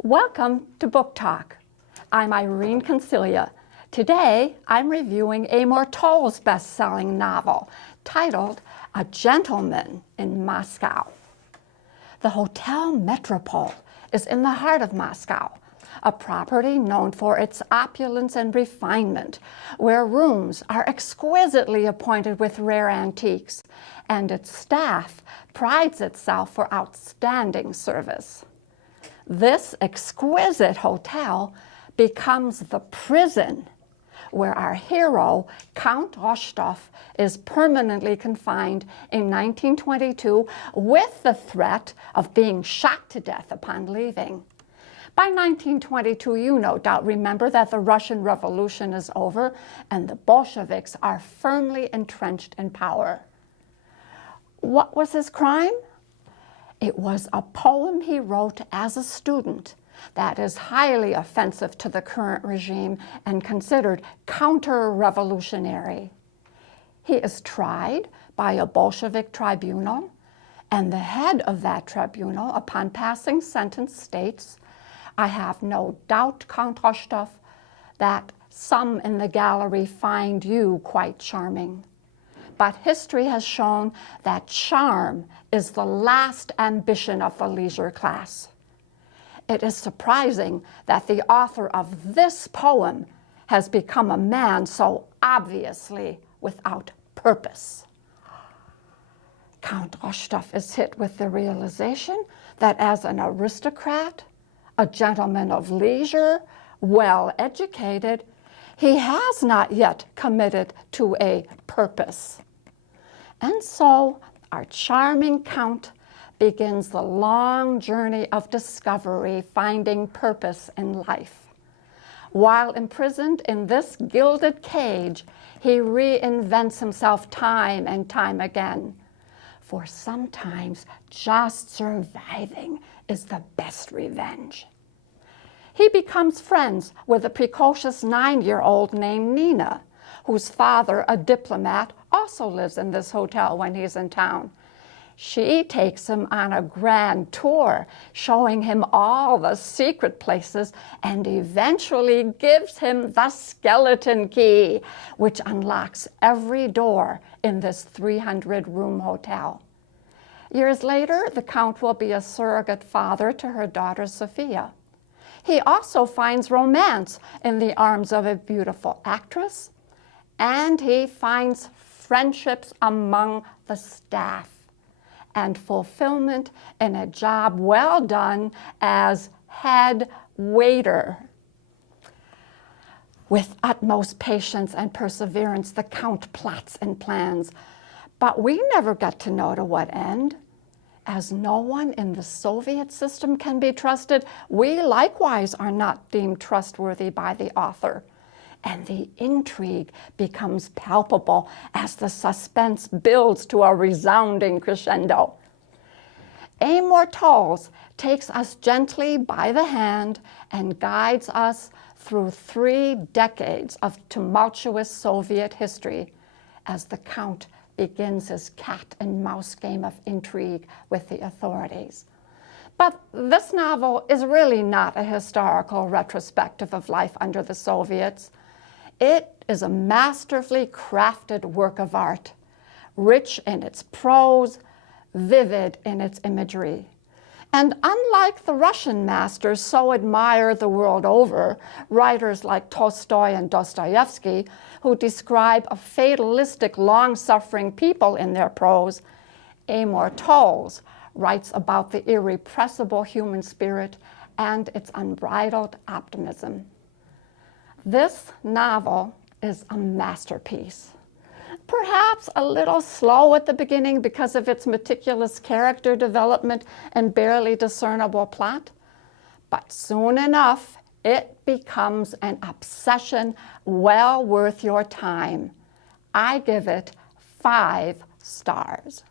Welcome to Book Talk. I'm Irene Koncilja. Today, I'm reviewing Amor Towles' best-selling novel titled A Gentleman in Moscow. The Hotel Metropole is in the heart of Moscow, a property known for its opulence and refinement, where rooms are exquisitely appointed with rare antiques, and its staff prides itself for outstanding service. This exquisite hotel becomes the prison where our hero, Count Rostov, is permanently confined in 1922 with the threat of being shot to death upon leaving. By 1922, you no doubt remember that the Russian Revolution is over and the Bolsheviks are firmly entrenched in power. What was his crime? It was a poem he wrote as a student that is highly offensive to the current regime and considered counter-revolutionary. He is tried by a Bolshevik tribunal, and the head of that tribunal, upon passing sentence, states, "I have no doubt, Count Rostov, that some in the gallery find you quite charming. But history has shown that charm is the last ambition of the leisure class." It is surprising that the author of this poem has become a man so obviously without purpose. Count Rostov is hit with the realization that as an aristocrat, a gentleman of leisure, well-educated, he has not yet committed to a purpose. And so our charming Count begins the long journey of discovery, finding purpose in life. While imprisoned in this gilded cage, he reinvents himself time and time again. For sometimes just surviving is the best revenge. He becomes friends with a precocious 9-year-old named Nina, whose father, a diplomat, also lives in this hotel when he's in town. She takes him on a grand tour, showing him all the secret places, and eventually gives him the skeleton key, which unlocks every door in this 300-room hotel. Years later, the Count will be a surrogate father to her daughter Sophia. He also finds romance in the arms of a beautiful actress, and he finds friendships among the staff and fulfillment in a job well done as head waiter. With utmost patience and perseverance, the Count plots and plans, but we never get to know to what end. As no one in the Soviet system can be trusted, we likewise are not deemed trustworthy by the author. And the intrigue becomes palpable as the suspense builds to a resounding crescendo. Amor Towles takes us gently by the hand and guides us through 3 decades of tumultuous Soviet history as the Count begins his cat-and-mouse game of intrigue with the authorities. But this novel is really not a historical retrospective of life under the Soviets. It is a masterfully crafted work of art, rich in its prose, vivid in its imagery. And unlike the Russian masters so admired the world over, writers like Tolstoy and Dostoevsky, who describe a fatalistic, long-suffering people in their prose, Amor Towles writes about the irrepressible human spirit and its unbridled optimism. This novel is a masterpiece. Perhaps a little slow at the beginning because of its meticulous character development and barely discernible plot, but soon enough it becomes an obsession well worth your time. I give it 5 stars.